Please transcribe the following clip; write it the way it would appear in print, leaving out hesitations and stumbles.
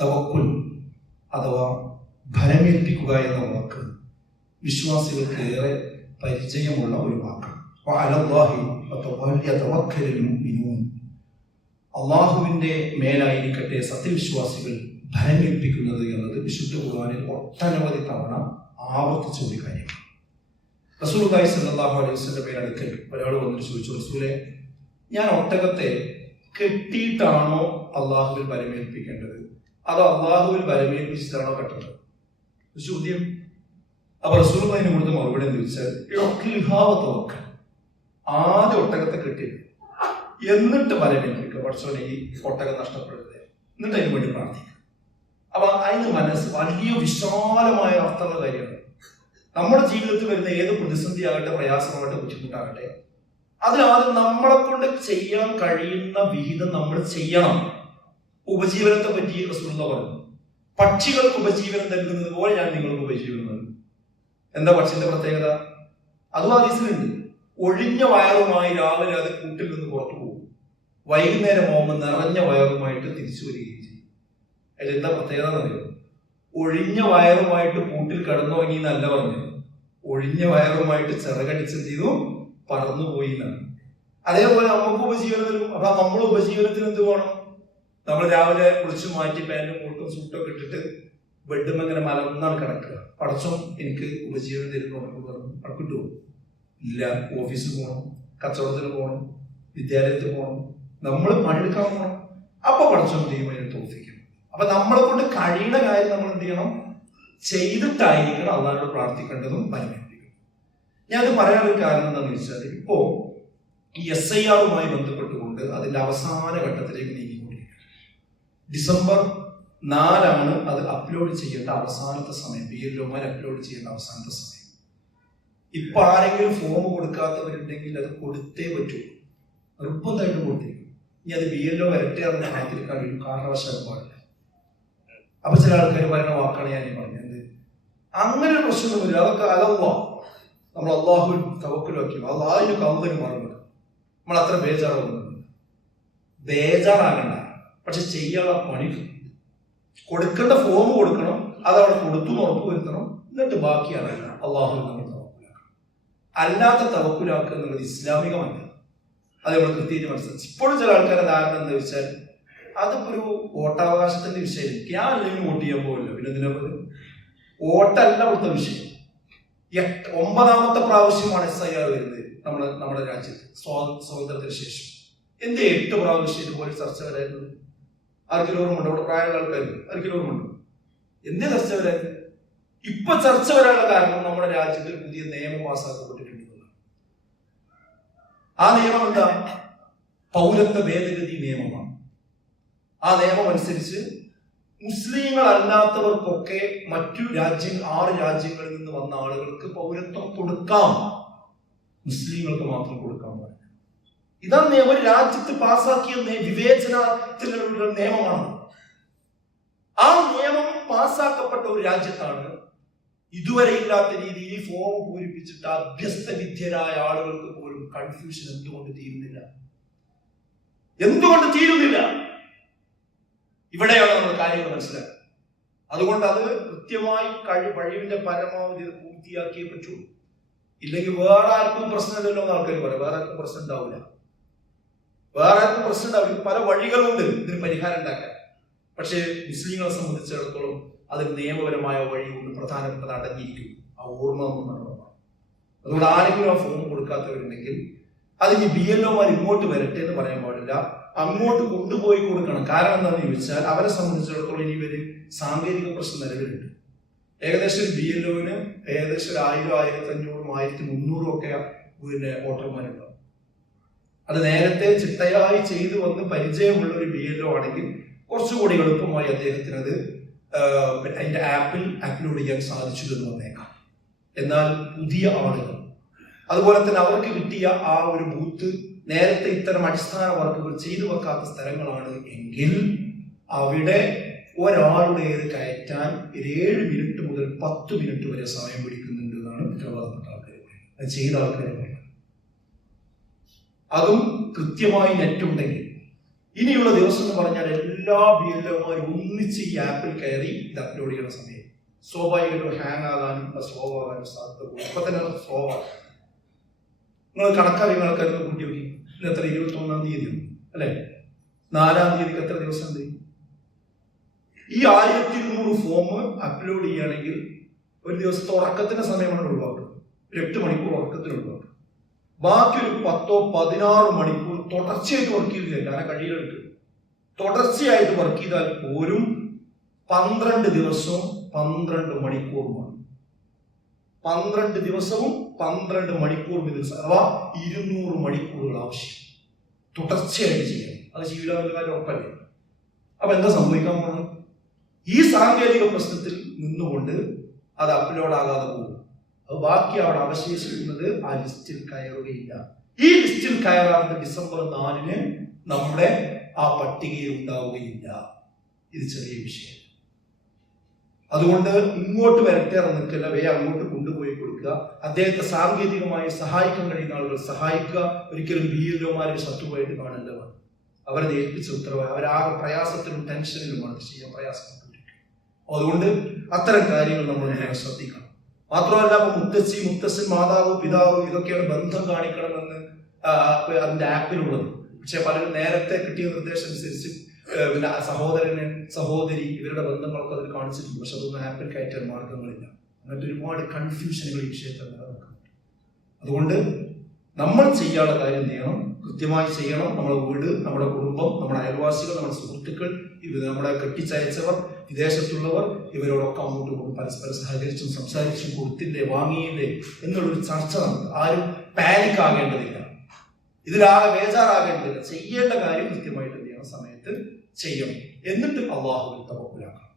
തവക്കുൽ അഥവാ ഭരമേൽപ്പിക്കുക എന്ന വാക്ക് വിശ്വാസികൾക്ക് ഏറെ പരിചയമുള്ള ഒരു വാക്കാണ്. അള്ളാഹുവിന്റെ മേലായിരിക്കട്ടെ സത്യവിശ്വാസികൾ ഭരമേൽപ്പിക്കുന്നത് എന്നത് വിശുദ്ധ ഖുർആനിൽ ഒട്ടനവധി തവണ ആവർത്തിച്ച ഒരു കാര്യമാണ്. റസൂലുള്ളാഹി സ്വല്ലല്ലാഹു അലൈഹി വസല്ലമയുടെ അടുക്കൽ ഒരാൾ വന്നിട്ട് ചോദിച്ചു, റസൂലേ, ഞാൻ ഒട്ടകത്തെ കെട്ടിയിട്ടാണോ അള്ളാഹുവിൽ ഭരമേൽപ്പിക്കേണ്ടത്, അതോ അള്ളാഹുവിൽ ഭരമേൽപ്പിച്ചിട്ടാണോ കെട്ടേണ്ടത്? ചോദ്യം. അപ്പൊ റസൂലുള്ളാഹിനെ കൊടുത്ത മറുപടി എന്ന് ചോദിച്ചാൽ, ആദ്യം ഒട്ടകത്തെ കെട്ടി എന്നിട്ട് ഭരമേൽപ്പിക്കുക. പഠിച്ചോനെ ഈ ഒട്ടകം നഷ്ടപ്പെടരുത്, എന്നിട്ട് അതിന് വേണ്ടി പ്രാർത്ഥിക്കുക. അപ്പൊ അതിന് മനസ്സ് വലിയ വിശാലമായ അർത്ഥമുള്ള കാര്യമാണ്. നമ്മുടെ ജീവിതത്തിൽ വരുന്ന ഏത് പ്രതിസന്ധി ആകട്ടെ, പ്രയാസമാകട്ടെ, ബുദ്ധിമുട്ടാകട്ടെ, അതിനാദ്യം നമ്മളെ കൊണ്ട് ചെയ്യാൻ കഴിയുന്ന വിഹിതം നമ്മൾ ചെയ്യണം. ഉപജീവനത്തെ പറ്റി റസൂലുള്ളാഹി പറഞ്ഞു, പക്ഷികൾക്ക് ഉപജീവനം നൽകുന്നത് പോലെ ഞാൻ നിങ്ങൾക്ക് ഉപജീവനം നൽകും. എന്താ പക്ഷിന്റെ പ്രത്യേകത? അതും ഹദീസിലുണ്ട്. ഒഴിഞ്ഞ വയറുമായി രാവിലെ അത് കൂട്ടിൽ നിന്ന് പുറത്തു പോകും, വൈകുന്നേരം ആവുമ്പോൾ നിറഞ്ഞ വയറുമായിട്ട് തിരിച്ചു വരികയും ചെയ്യും. അതിലെന്താ പ്രത്യേകത എന്നറിയോ? ഒഴിഞ്ഞ വയറുമായിട്ട് കൂട്ടിൽ കിടന്നുറങ്ങി എന്നല്ല പറഞ്ഞത്, ഒഴിഞ്ഞ വയറുമായിട്ട് ചിറകടിച്ച് ചെയ്തു പറന്നുപോയി എന്നാണ്. അതേപോലെ നമുക്ക് ഉപജീവനം നൽകും. അപ്പൊ നമ്മൾ ഉപജീവനത്തിന് എന്ത് വേണം? നമ്മൾ രാവിലെ കുളിച്ച് മാറ്റി പാന്റും കോട്ടും സൂട്ടൊക്കെ ഇട്ടിട്ട് ബെഡും അങ്ങനെ മലർന്നാണ് കിടക്കുക. പടച്ചോൻ എനിക്ക് ഉപജീവനം തരുന്നു കിട്ടുമോ? ഇല്ല. ഓഫീസിൽ പോകണം, കച്ചവടത്തിന് പോകണം, വിദ്യാലയത്തിൽ പോകണം, നമ്മൾ പണിയെടുക്കാൻ പോകണം. അപ്പൊ പടച്ചോൻ ദൈവമായിട്ട് തോൽപ്പിക്കണം. അപ്പൊ നമ്മളെ കൊണ്ട് കഴിയുന്ന കാര്യം നമ്മൾ എന്ത് ചെയ്യണം? ചെയ്തിട്ടായിരിക്കണം അള്ളാഹുവോട് പ്രാർത്ഥിക്കേണ്ടതും പരിഗണിക്കണം. ഞാനത് പറയാനൊരു കാരണം എന്താണെന്ന് വെച്ചാൽ, ഇപ്പോ ഈ SIR-മായി ബന്ധപ്പെട്ടുകൊണ്ട് അതിന്റെ അവസാന ഘട്ടത്തിലേക്ക് നീങ്ങിക്കൊണ്ടിരിക്കുകയാണ്. December 4 അത് അപ്ലോഡ് ചെയ്യേണ്ട അവസാനത്തെ സമയം. BLOമാർ അപ്ലോഡ് ചെയ്യേണ്ട അവസാനത്തെ സമയം. ഇപ്പൊ ആരെങ്കിലും ഫോം കൊടുക്കാത്തവരുണ്ടെങ്കിൽ അത് കൊടുത്തേ പറ്റൂ, നിർബന്ധമായിട്ടും കൊടുത്തിരിക്കും. ഇനി അത് BLO വരട്ടെ എന്ന് കാത്തിരിക്കാൻ ഒരു കാരണവശാലും പാടില്ല. അപ്പൊ ചില ആൾക്കാർ പറയുന്ന വാക്കാണ് ഞാൻ പറഞ്ഞത്. അങ്ങനെ ഒരു പ്രശ്നമൊന്നുമില്ല. അതൊക്കെ നമ്മൾ അള്ളാഹുവിൽ തവക്കുലാക്കി അള്ളാഹുവിന്റെ കൗതന് മറന്നു. നമ്മൾ അത്ര ബേജാറാകണ്ട. പക്ഷെ ചെയ്യാനുള്ള പണി കൊടുക്കേണ്ട ഫോം കൊടുക്കണം, അതവിടെ കൊടുത്തു ഉറപ്പ് വരുത്തണം. എന്നിട്ട് ബാക്കിയാണ് അള്ളാഹുവിൽ നമ്മൾ തവക്കുലാക്കണം. അല്ലാത്ത തവക്കുലാക്കുക എന്നുള്ളത് ഇസ്ലാമികമല്ല. അത് നമ്മൾ കൃത്യമായിട്ട് മനസ്സിലാക്കി. ഇപ്പോഴും ചില ആൾക്കാരുടെ ധാരണ എന്താ വെച്ചാൽ, അതിപ്പോ ഒരു വോട്ടവകാശത്തിന്റെ വിഷയം. ഞാൻ അല്ലെങ്കിൽ വോട്ട് ചെയ്യാൻ പോകില്ല, പിന്നെ ഇതിനെ വോട്ടല്ല ഇവിടുത്തെ വിഷയം. 9ാമത്തെ പ്രാവശ്യമാണ് SIR വരുന്നത് നമ്മുടെ രാജ്യത്ത് സ്വാതന്ത്ര്യത്തിന് ശേഷം. എന്തേ 8 പ്രാവശ്യം ഇതുപോലെ ചർച്ച വരായിരുന്നത്? ആർക്കെങ്കിലും ഓർമ്മയുണ്ടോ? ഇവിടെ പ്രായമുള്ള ആൾക്കാർ ആർക്കെങ്കിലും ഓർമ്മയുണ്ടോ? എന്തേ ചർച്ച വരായിരുന്നത്? ഇപ്പൊ ചർച്ച വരാനുള്ള കാരണം നമ്മുടെ രാജ്യത്ത് ഒരു പുതിയ നിയമം പാസ്സാക്കപ്പെട്ടിട്ടുണ്ട്. ആ നിയമം എന്താ? പൗരത്വ ഭേദഗതി നിയമമാണ്. ആ നിയമം അനുസരിച്ച് മുസ്ലിങ്ങൾ അല്ലാത്തവർക്കൊക്കെ മറ്റു 6 രാജ്യങ്ങളിൽ നിന്ന് വന്ന ആളുകൾക്ക് പൗരത്വം കൊടുക്കാം, മുസ്ലിങ്ങൾക്ക് മാത്രം കൊടുക്കാൻ പാടില്ല. ഇതാ നിയമം. ഒരു രാജ്യത്ത് പാസ്സാക്കിയ വിവേചനത്തിലുള്ള നിയമമാണ്. ആ നിയമം പാസ്സാക്കപ്പെട്ട ഒരു രാജ്യത്താണ് ഇതുവരെ ഇല്ലാത്ത രീതിയിൽ ഈ ഫോം പൂരിപ്പിച്ചിട്ട് അഭ്യസ്ത വിദ്യരായ ആളുകൾക്ക് പോലും കൺഫ്യൂഷൻ എന്തുകൊണ്ട് തീരുന്നില്ല? ഇവിടെയാണ് നമ്മൾ കാര്യങ്ങൾ മനസ്സിലാക്കുക. അതുകൊണ്ട് അത് കൃത്യമായി കഴിവിന്റെ പരമാവധി പൂർത്തിയാക്കിയേ പറ്റൂ. ഇല്ലെങ്കിൽ വേറെ ആർക്കും പ്രശ്നമില്ലല്ലോ എന്ന് ആൾക്കാർ പറയാം. വേറെ ആർക്കും പ്രശ്നം ഉണ്ടാവില്ല. പല വഴികളുണ്ട് ഇതിന് പരിഹാരം ഉണ്ടാക്കാൻ. പക്ഷേ മുസ്ലിങ്ങളെ സംബന്ധിച്ചിടത്തോളം അതിന് നിയമപരമായ വഴി കൊണ്ട് പ്രധാനപ്പെട്ടത് അടങ്ങിയിരിക്കും. ആ ഓർമ്മ നമ്മൾ നടന്നതാണ്. അതുകൊണ്ട് ആരെങ്കിലും ആ ഫോം കൊടുക്കാത്തവരുണ്ടെങ്കിൽ അതിന് BLOമാർ ഇങ്ങോട്ട് വരട്ടെ എന്ന് പറയാൻ പാടില്ല, അങ്ങോട്ട് കൊണ്ടുപോയി കൊടുക്കണം. കാരണം എന്താണെന്ന് ചോദിച്ചാൽ, അവരെ സംബന്ധിച്ചിടത്തോളം ഇനി ഒരു സാങ്കേതിക പ്രശ്നം നിലവിലുണ്ട്. ഏകദേശം ഒരു BLOന് ഏകദേശം 1000, 1500, 1300 ഒക്കെ വോട്ടർമാരുണ്ടാവും. അത് നേരത്തെ ചിട്ടയായി ചെയ്തു വന്ന് പരിചയമുള്ള ഒരു BLO ആണെങ്കിൽ കുറച്ചുകൂടി എളുപ്പമായി അദ്ദേഹത്തിന് അത് അതിന്റെ ആപ്പിൽ അപ്ലോഡ് ചെയ്യാൻ സാധിച്ചു എന്ന് വന്നേക്കാം. എന്നാൽ പുതിയ ആളുകൾ, അതുപോലെ തന്നെ അവർക്ക് കിട്ടിയ ആ ഒരു ബൂത്ത് നേരത്തെ ഇത്തരം അടിസ്ഥാന വർക്കുകൾ ചെയ്തു വെക്കാത്ത സ്ഥലങ്ങളാണ് എങ്കിൽ അവിടെ ഒരാളുടെ കയറ്റാൻ 7 മിനിറ്റ് മുതൽ 10 മിനിറ്റ് വരെ സമയം പിടിക്കുന്നുണ്ട് എന്നാണ് ഉത്തരവാദപ്പെട്ട ആൾക്കാർ പറയുന്നത്. അത് ചെയ്ത ആൾക്കാർ പറയുന്നത്. അതും കൃത്യമായി നെറ്റ് ഉണ്ടെങ്കിൽ. ഇനിയുള്ള ദിവസം എന്ന് പറഞ്ഞാൽ എല്ലാ BLOമാരും ഒന്നിച്ച് ഈ ആപ്പിൽ കയറി ഇത് അപ്ലോഡ് ചെയ്യുന്ന സമയം സ്വാഭാവികമായിട്ടും ഹാങ് ആകാനും സ്ലോ ആകാനും സാധ്യത കൂടും. ഇപ്പൊ തന്നെ സ്ലോ ആകും. നിങ്ങൾ കണക്കറിയുന്ന ആൾക്കാർക്ക് കൂട്ടി നോക്കി. ഇന്ന് എത്ര 21-ാം തീയതി അല്ലെ? 4-ാം തീയതിക്ക് എത്ര ദിവസം ഉണ്ട്? ഈ 1200 ഫോം അപ്ലോഡ് ചെയ്യുകയാണെങ്കിൽ ഒരു ദിവസത്തെ ഉറക്കത്തിന്റെ സമയമാണ് ഒഴിവാക്കുക. 8 മണിക്കൂർ ഉറക്കത്തിന് ഒഴിവാക്കുക. ബാക്കി ഒരു 10-16 മണിക്കൂർ തുടർച്ചയായിട്ട് വർക്ക് ചെയ്തില്ല. ആരെ കഴിയിലെടുക്കുക. തുടർച്ചയായിട്ട് വർക്ക് ചെയ്താൽ പോലും 12 ദിവസവും 12 മണിക്കൂറുമാണ്. 12 ദിവസവും 12 മണിക്കൂർ അഥവാ 200 മണിക്കൂറുകൾ ആവശ്യം തുടർച്ചയായിട്ട് ചെയ്യണം. അത് ചെയ്യില്ല കാര്യം ഉറപ്പല്ലേ? അപ്പൊ എന്താ സംഭവിക്കാൻ പോകുന്നത്? ഈ സാങ്കേതിക പ്രശ്നത്തിൽ നിന്നുകൊണ്ട് അത് അപ്ലോഡ് ആകാതെ പോകും. അത് ബാക്കി അവിടെ അവശേഷിക്കുന്നത് ആ ലിസ്റ്റിൽ കയറുകയില്ല. ഈ ലിസ്റ്റിൽ കയറാവുന്ന ഡിസംബർ 4-ന് നമ്മുടെ ആ പട്ടികയിൽ ഉണ്ടാവുകയില്ല. ഇത് ചെറിയ വിഷയം. അതുകൊണ്ട് ഇങ്ങോട്ട് വരട്ടെ നിൽക്കില്ല, അങ്ങോട്ട് കൊണ്ടുപോയി കൊടുക്കുക. അദ്ദേഹത്തെ സാങ്കേതികമായി സഹായിക്കാൻ കഴിയുന്ന ആളുകൾ സഹായിക്കുക. ഒരിക്കലും BLOമാരെ ശത്രുവായിട്ട് കാണേണ്ടതാണ്. അവരെ ഏൽപ്പിച്ച ഉത്തരവാദിത്തം. അവരാകെ പ്രയാസത്തിലും ടെൻഷനിലുമാണ് ചെയ്യാൻ പ്രയാസം. അതുകൊണ്ട് അത്തരം കാര്യങ്ങൾ നമ്മൾ ശ്രദ്ധിക്കണം. മാത്രമല്ല, അപ്പൊ മുത്തശ്ശി, മുത്തശ്ശൻ, മാതാവ്, പിതാവ് ഇതൊക്കെയാണ് ബന്ധം കാണിക്കണമെന്ന് അതിന്റെ ആപ്പിലുള്ളത്. പക്ഷെ പലരും നേരത്തെ കിട്ടിയ നിർദ്ദേശം അനുസരിച്ച് പിന്നെ സഹോദരന്, സഹോദരി ഇവരുടെ ബന്ധങ്ങളൊക്കെ അതിൽ കാണിച്ചിട്ടുണ്ട്. പക്ഷെ അതൊന്നും ആപ്പിൽ കയറ്റാൻ മാർഗങ്ങളില്ല. അങ്ങനത്തെ ഒരുപാട് കൺഫ്യൂഷനുകൾ ഈ വിഷയത്തിൽ നിലനിൽക്കുന്നുണ്ട്. അതുകൊണ്ട് നമ്മൾ ചെയ്യാനുള്ള കാര്യം എന്ത് ചെയ്യണം? കൃത്യമായി ചെയ്യണം. നമ്മുടെ വീട്, നമ്മുടെ കുടുംബം, നമ്മുടെ അയൽവാസികൾ, നമ്മുടെ സുഹൃത്തുക്കൾ, നമ്മളെ കെട്ടിച്ചയച്ചവർ, വിദേശത്തുള്ളവർ, ഇവരോടൊക്കെ അങ്ങോട്ട് കൊണ്ട് പരസ്പരം സഹകരിച്ചും സംസാരിച്ചും കൊടുത്തില്ലേ വാങ്ങിയില്ലേ എന്നുള്ളൊരു ചർച്ച നടത്തുക. ആരും പാനിക് ആകേണ്ടതില്ല, ഇതിലാകെ ബേജാറാകേണ്ടതില്ല. ചെയ്യേണ്ട കാര്യം കൃത്യമായിട്ട് എന്ത് ചെയ്യണം? സമയത്ത് ചെയ്യണം. എന്നിട്ട് അള്ളാഹുവിൽ തവക്കുലാക്കണം.